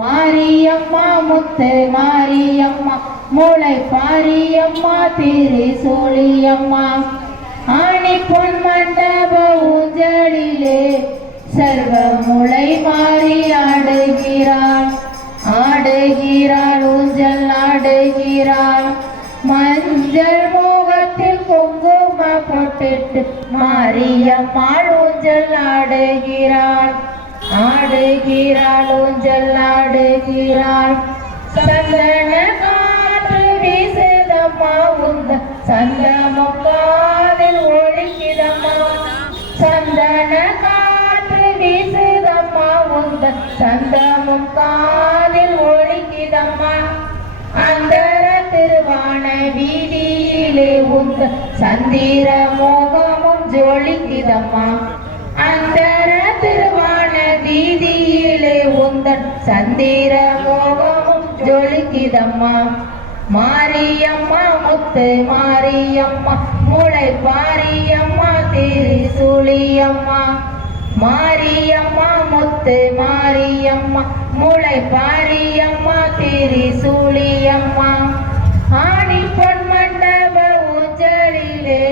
மாரியம்மா முத்து மாரியம்மா மூளை பாரியம்மா திரிசூலியம்மா ஆணி பொன் மண்டப ஊஞ்சலிலே சர்வ முளை மாறி ஆடுகிறாள் ஆடுகிறாள் ஊஞ்சல் ஆடுகிறாள் மஞ்சள் மோகத்தில் குங்கும பொட்டிட்டு மாரியம்மாள் ஊஞ்சல் ஆடுகிறாள் ஆடுகிறாள் ஊஞ்சல் ஆடுகிறாள் சந்தன காற்று வீசுதம்மா உந்த சந்தமும் காதில் ஒழிக்குதம்மா சந்தன காற்று வீசுதம்மா உந்த சந்தமும் காதில் ஒழிக்குதம்மா அந்தர திருவான வீதியிலே உந்த சந்திர மோகமும் ஜொலிக்குதம்மா அந்தர திருவான வீதியிலே உந்தன் சந்திர மோகமும் ஜொலிக்குதம்மா மாரியம்மா முத்து மாரியம்மா மூளை பாரியம்மா திரிசூலியம்மா மாரியம்மா முத்து மாரியம்மா மூளை பாரியம்மா திரிசூலியம்மா ஆணி பொன் மண்டப ஊஞ்சலிலே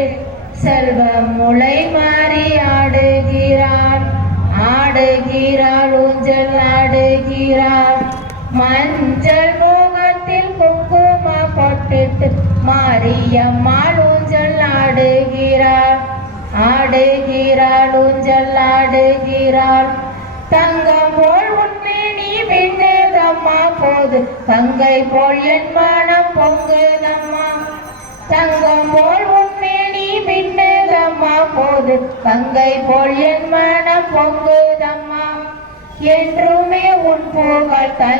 செல்வ முளை மாறி ஆடுகிறாள் ஆடுகிறாள் ஊஞ்சல் ஆடுகிறாள் மஞ்சள் மோகத்தில் குங்கும பொட்டிட்டு மாரியம்மாள் ஊஞ்சல் ஆடுகிறாள் ஆடுகிறாள் ஊஞ்சல் ஆடுகிறாள் தங்கம் போல் உண்மை நீ விண்ணதம்மா போது கங்கை போல் என் மனம் பொங்குதம்மா தங்கம் போல் உண்மை நீ விண்ணதம்மா போது கங்கை போல் என் மனம் பொங்குதம்மா என்றுமே உன் புகழ்